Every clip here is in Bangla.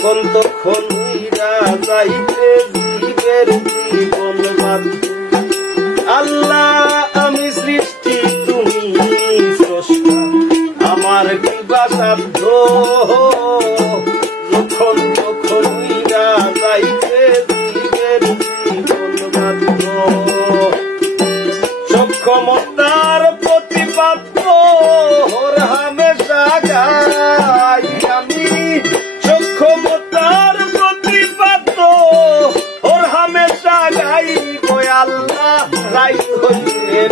যখন তখন উইরা যাইতে জীবের জীবন বাধ্য। আল্লাহ আমি সৃষ্টি তুমি স্রষ্টা, আমার কি বা সাধ্য, যখন তখন উইরা যাইতে জীবের জীবন বাধ্য। সক্ষমতার প্রতিপাদ্য ওর হামেশা গাই আমি, সক্ষমতার প্রতিপাদ্য ওর হামেশা গাই গো আল্লাহ। রাইত হইলে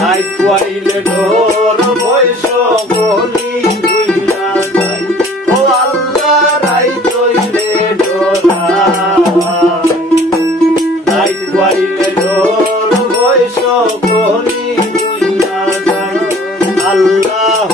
রাইত হইলে ডোর বৈশ বলি হইলা যাই ও আল্লাহ। রাইত হইলে ডোরা রাইত হইলে ডোর বৈশ বলি হইলা যাই। আল্লাহ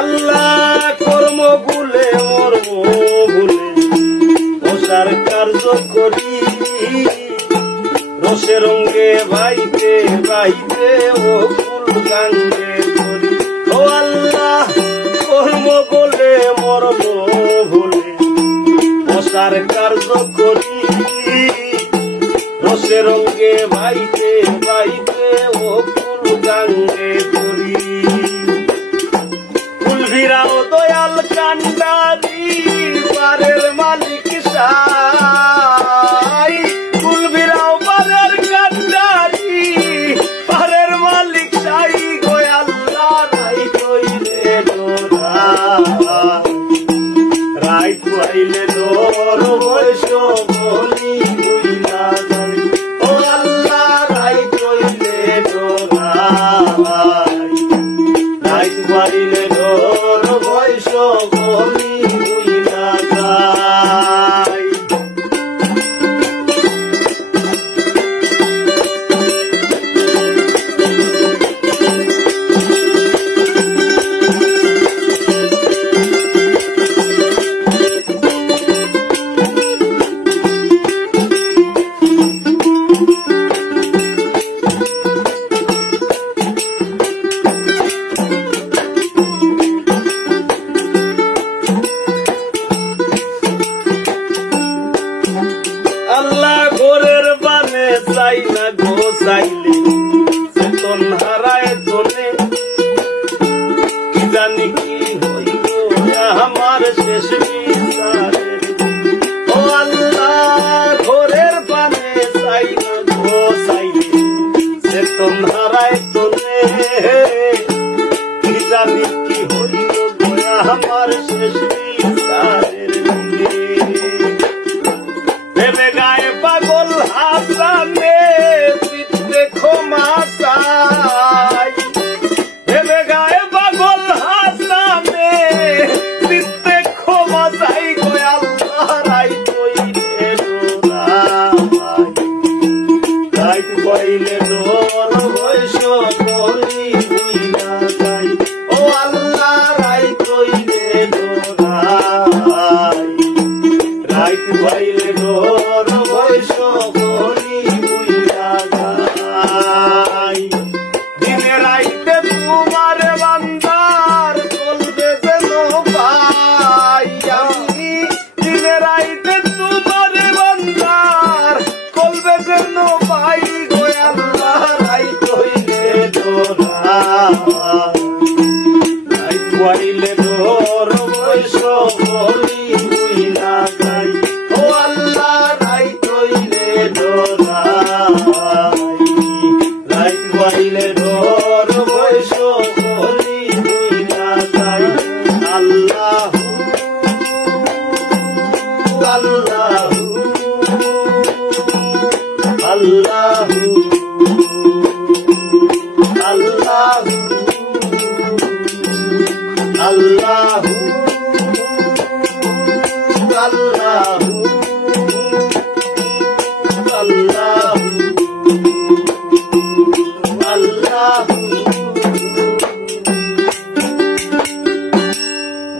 আল্লাহ কর্ম ভুলে মর্ম ভুলে রসার কার্য করি, রসে রঙ্গে বাইতে বাইতে ও ফুল গাঙ্গে করি ও আল্লাহ। কর্ম বলে মর্ম ভুলে রসার কার্য করি, রসে রঙ্গে বাইতে বাইতে ও ফুল গাঙ্গে করি। ফুলভিরাও দয়াল কান্ডারি পারের মালিক সাই, ফুলভিরাও পারের কান্ডারি পারের মালিক সাই গো আল্লাহ। রাইত হইলে ডোরা রাইত হইলে ডোর বৈশ বলি হইলা যাই ও আল্লাহ। রাইত হইলে ডোরা রাইত হইলে ডোর বৈশ বলি হইলা যাই। আল্লাহ ঘরের বানে চাই না গো চাইলে চেতন হারায় তোলে, কি জানি কি হইব আমার শেষ বিচারের ও আল্লাহ। ঘরের বানে চাই না গো চাইলে চেতন হারায় তোলে, কি জানি কি হইব আমার শেষ বিচারের ভেবে গায়ে পাগল হাসানে চিত্তে ক্ষমা চাই, ভেবে গায়ে পাগল হাসানে চিত্তে ক্ষমা চাই গো আল্লাহ। রাইত হইলে ডোরা রাইত হইলে ডোর বৈশ বলি হইলা যাই ও আল্লাহ। রাইত হইলে ডোরা রাইত হইলে ডোর বৈশ বলি হইলা যাই। দিনে রাইতে তোমার বান্দার চলবে যেন পাই আমি, দিনে রাইতে তোমার বান্দার চলবে যেন পাই গো আল্লাহ। রাইত হইলে ডোরা রাইত হইলে ডোর বৈশ বলি হইলা যাই ও আল্লাহ। রাইত হইলে ডোরা রাইত হইলে ডোর বৈশ বলি হইলা যাই। আল্লাহ আল্লাহ আল্লাহ